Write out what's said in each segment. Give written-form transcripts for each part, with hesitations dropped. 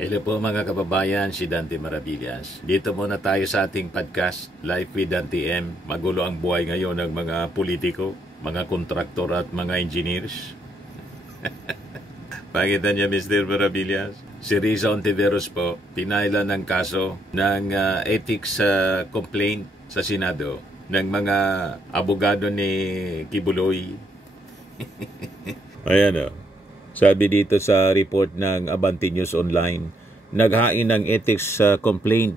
Hello po mga kababayan, si Dante Maravillas. Dito muna tayo sa ating podcast, Life with Dante M. Magulo ang buhay ngayon ng mga politiko, mga kontraktor at mga engineers. Pakita niya Mr. Maravillas. Si Riza Ontiveros po, pinailan ng kaso ng ethics complaint sa Senado ng mga abogado ni Kibuloy. Ayan o. Sabi dito sa report ng Abante News Online, naghain ng ethics complaint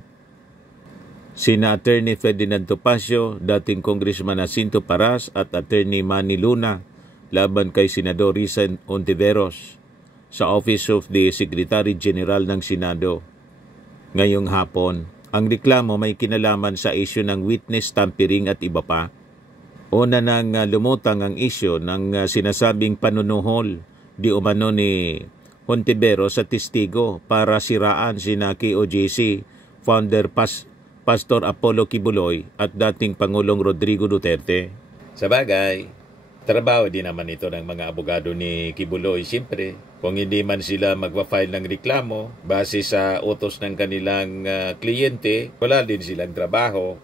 sina Attorney Ferdinand Topacio, dating Congressman Jacinto Paras at Attorney Manny Luna laban kay Senador Riza Ontiveros sa Office of the Secretary General ng Senado ngayong hapon. Ang reklamo may kinalaman sa issue ng witness tampering at iba pa. Una nang lumutang ang issue ng sinasabing panunuhol di umano ni Ontiveros sa testigo para siraan sina KOJC founder Pastor Apollo Kibuloy at dating Pangulong Rodrigo Duterte. Sabagay, trabaho din naman ito ng mga abogado ni Kibuloy. Siyempre, kung hindi man sila magpa-file ng reklamo base sa utos ng kanilang kliyente, wala din silang trabaho.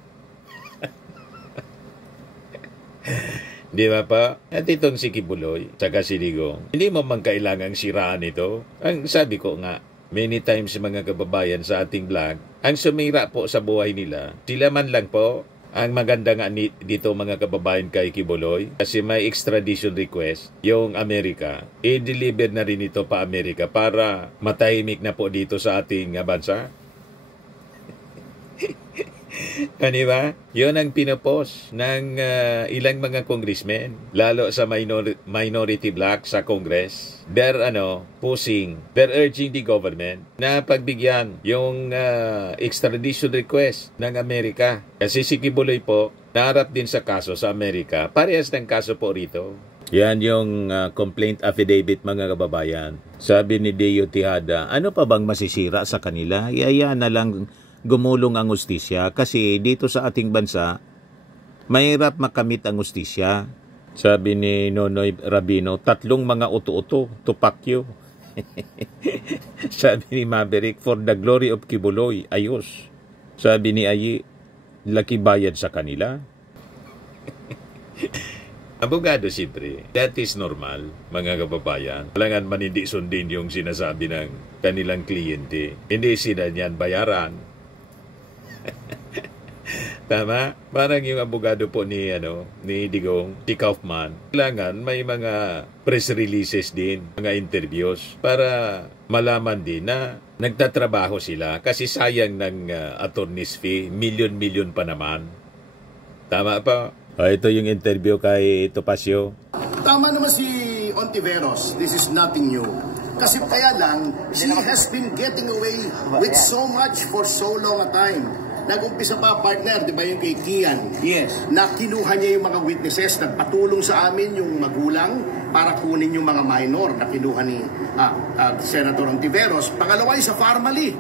Di ba pa? At itong si Kibuloy, saka si Digong, hindi mo man kailangang siraan ito. Ang sabi ko nga, many times mga kababayan sa ating vlog, ang sumira po sa buhay nila, sila man lang po. Ang maganda nga dito mga kababayan kay Kibuloy, kasi may extradition request, yung Amerika, i-deliver na rin ito pa Amerika para matahimik na po dito sa ating bansa. Ano ba? Yun ang pinopost ng ilang mga congressmen, lalo sa minority bloc sa Congress. They're urging the government na pagbigyan yung extradition request ng Amerika. Kasi si Kibuloy po, naharap din sa kaso sa Amerika. Parehas ng kaso po rito. Yan yung complaint affidavit mga kababayan. Sabi ni Deo Tejada, ano pa bang masisira sa kanila? Iayaan na lang gumulong ang hustisya kasi dito sa ating bansa mahirap makamit ang hustisya. Sabi ni Nonoy Rabino, 3 mga uto-uto, tupakyo. Sabi ni Maverick, for the glory of Kibuloy, ayos. Sabi ni Ayi, laki bayad sa kanila. Abogado siyempre, that is normal, mga kababayan. Kailangan man hindi sundin yung sinasabi ng kanilang kliyente. Hindi sila niyan bayaran. Tama? Parang yung abogado po ni Digong, si Kaufman, kailangan may mga press releases din, mga interviews para malaman din na nagtatrabaho sila kasi sayang ng attorney's fee, milyon-milyon pa naman. Tama pa? Ito yung interview kay Topacio. Tama naman si Ontiveros, this is nothing new. Kasi kaya lang, she has been getting away with so much for so long a time. Nag-umpisa pa partner, di ba yung kay Kian? Yes. Na kinuha niya yung mga witnesses, nagpatulong sa amin yung magulang para kunin yung mga minor na kinuha ni Senator Ontiveros. Pangalawa sa Farmally.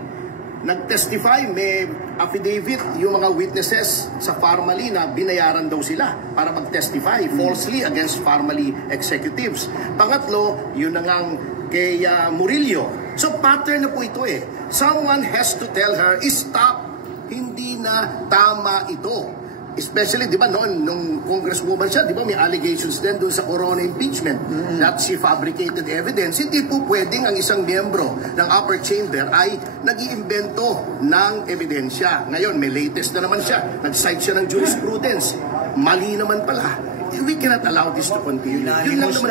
Nag-testify, may affidavit yung mga witnesses sa Farmally na binayaran daw sila para mag-testify falsely against Farmally executives. Pangatlo, yun na ngang kay Murillo. So pattern na po ito eh. Someone has to tell her, stop, hindi na tama ito. Especially, di ba, nung congresswoman siya, di ba, may allegations din doon sa Corona impeachment that she fabricated evidence. Hindi po pwedeng ang isang miyembro ng upper chamber ay nag-iimbento ng ebidensya. Ngayon, may latest na naman siya. Nag-cite siya ng jurisprudence. Mali naman pala. We cannot allow this to continue. Yun lang naman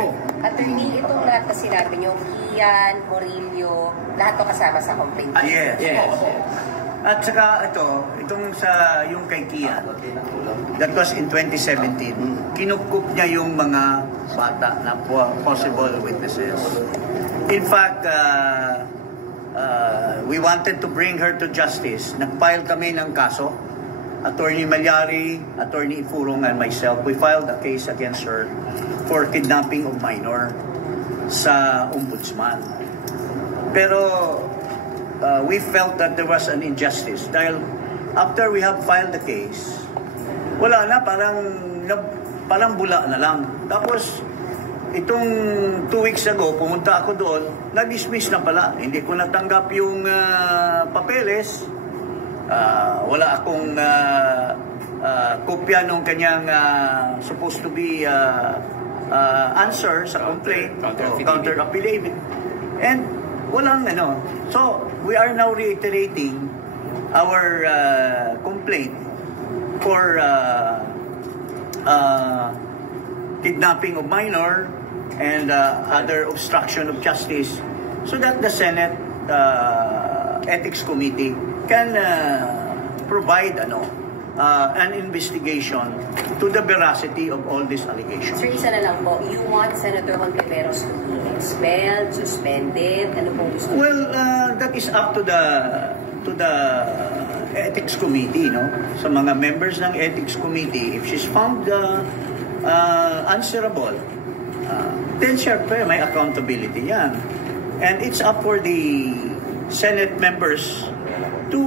po. Attorney, itong lahat na sinabi niyo, Kian, Murillo, lahat to kasama sa complaint. Yes. At saka itong sa yung kay Kian, that was in 2017. Kinukup niya yung mga bata na possible witnesses. In fact, we wanted to bring her to justice. Nag-file kami ng kaso. Attorney Malyari, Attorney Ifurong, and myself, we filed a case against her for kidnapping of minor sa ombudsman. Pero we felt that there was an injustice dahil after we have filed the case, wala na, parang bula na lang. Tapos itong 2 weeks ago, pumunta ako doon, na-dismiss na pala. Hindi ko natanggap yung papeles. Wala akong kopya ng kanyang supposed to be answer sa complaint, counter affidavit. And walang ano. So, we are now reiterating our complaint for kidnapping of minor and other obstruction of justice, so that the Senate Ethics Committee can provide an investigation to the veracity of all these allegations. Sir, isa na lang po. You want Senator Hontiveros to be expelled, suspended? Ano pong gusto? Well, that is up to the Ethics Committee, no? Sa mga members ng Ethics Committee, if she's found answerable, then syempre may accountability yan. And it's up for the Senate members to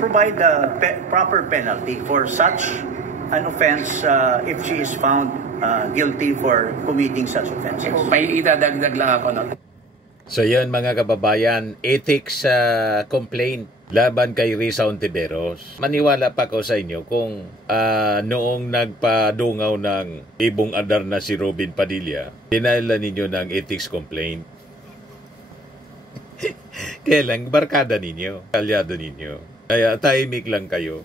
provide the proper penalty for such an offense if she is found guilty for committing such offenses. May idadagdag lang ako, no? So yun mga kababayan, ethics complaint laban kay Risa Hontiveros. Maniwala pa ko sa inyo kung noong nagpadungaw ng ibong adar na si Robin Padilla, dinala ninyo ng ethics complaint. Kaya lang, barkada ninyo, kalyado ninyo. Kaya tahimik lang kayo.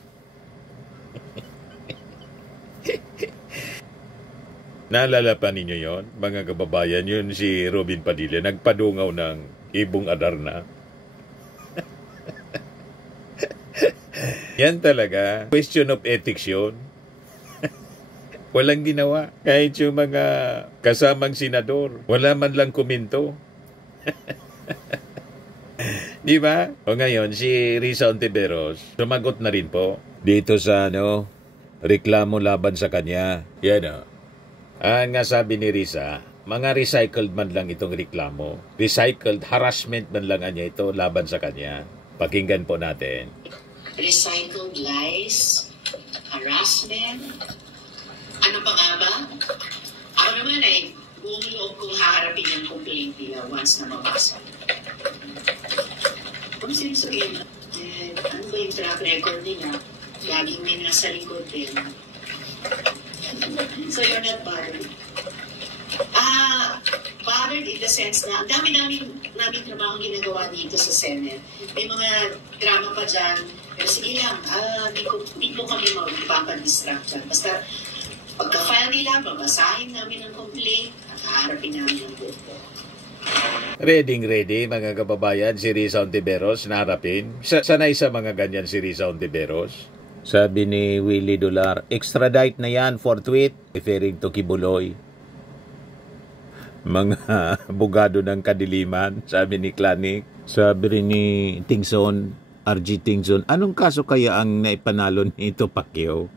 Naalala pa ninyo yon, mga kababayan, yun si Robin Padilla, nagpadungaw ng ibong adar na. Yan talaga, question of ethics yun. Walang ginawa. Kahit yung mga kasamang senador, wala man lang kuminto. Di ba? O ngayon, si Risa Hontiveros, sumagot na rin po dito sa reklamo laban sa kanya. Yan Ang sabi ni Risa, mga recycled man lang itong reklamo. Recycled harassment man lang niya ito laban sa kanya. Pakinggan po natin. Recycled lies, harassment, ano pa nga ba? Ako naman ay buong loob kong haharapin yung complaint nila once na mabasa. Kung sinasabihin na, ano ba yung track record nila? Laging may nasa likod din. So you're not bothered? Bothered in the sense na ang dami-daming trabaho ginagawa dito sa Senate. May mga drama pa dyan. Pero sige lang, di po kami magpapadistract dyan. Basta pagka-file nila, babasahin namin ang complaint at haharapin namin ang buko. Ready mga kababayan, si Risa Hontiveros na harapin. Sanay sa mga ganyan si Risa Hontiveros. Sabi ni Willie Dolar, extradite na yan for tweet, referring to Kibuloy. Mga abogado ng kadiliman, sabi ni Klanik. Sabi rin ni Tingson, RG Tingson, anong kaso kaya ang naipanalo nito Pacquiao?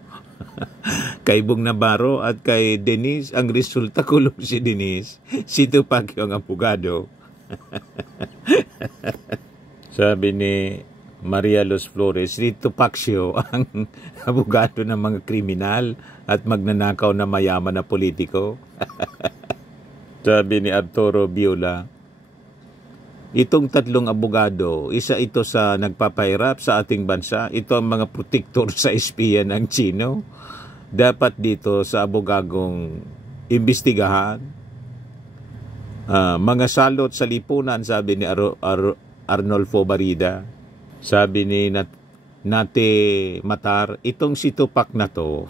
Kay Bong Navarro at kay Denise, ang resulta kulong si Denise. Si Pacquiao ang abogado. Sabi ni Maria Los Flores, Rito Pacquiao ang abogado ng mga kriminal at magnanakaw na mayaman na politiko. Sabi ni Arturo Biola, itong tatlong abogado, isa ito sa nagpapahirap sa ating bansa, ito ang mga protektor sa espiya ng Chino. Dapat dito sa abogadong imbestigahan. Mga salot sa lipunan, sabi ni Arnolfo Barida. Sabi ni Nate Matar, itong si Tupac na to,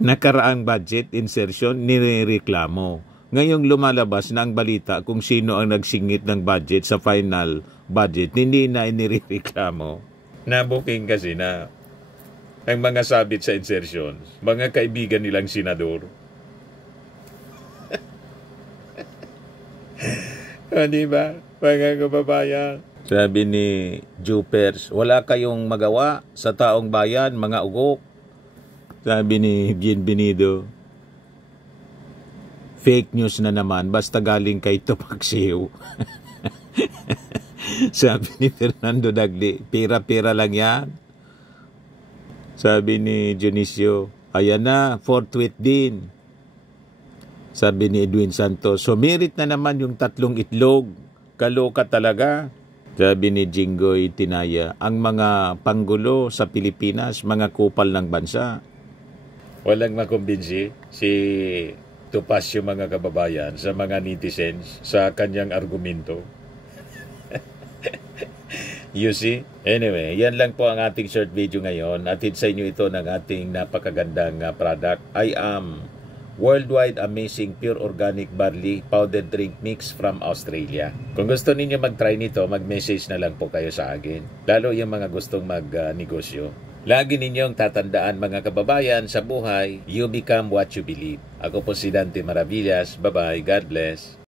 nakaraang budget insertion, nireklamo. Ngayong lumalabas na ang balita kung sino ang nagsingit ng budget sa final budget, hindi na inireklamo. Nabuking kasi na ang mga sabit sa insertion, mga kaibigan nilang senador. Diba, mga kababayan? Sabi ni Jupers, wala kayong magawa sa taong bayan, mga ugok. Sabi ni Bienvenido, fake news na naman, basta galing kay Tupac-Siw. Sabi ni Fernando Dagli, pira-pira lang yan. Sabi ni Dionisio, Ayan na, 4th tweet din. Sabi ni Edwin Santos, sumirit na naman yung 3 itlog. Kaloka talaga. Sabi ni Jinggoy Tinaya, ang mga panggulo sa Pilipinas, mga kupal ng bansa. Walang makumbinsi si Topacio mga kababayan sa mga netizens sa kanyang argumento. You see? Anyway, yan lang po ang ating short video ngayon. Atid sa inyo ito ng ating napakagandang product. I am Worldwide Amazing Pure Organic Barley Powdered Drink Mix from Australia. Kung gusto ninyo mag-try nito, mag-message na lang po kayo sa akin. Lalo yung mga gustong mag-negosyo. Lagi ninyong tatandaan mga kababayan sa buhay, you become what you believe. Ako po si Dante Maravillas. Bye-bye. God bless.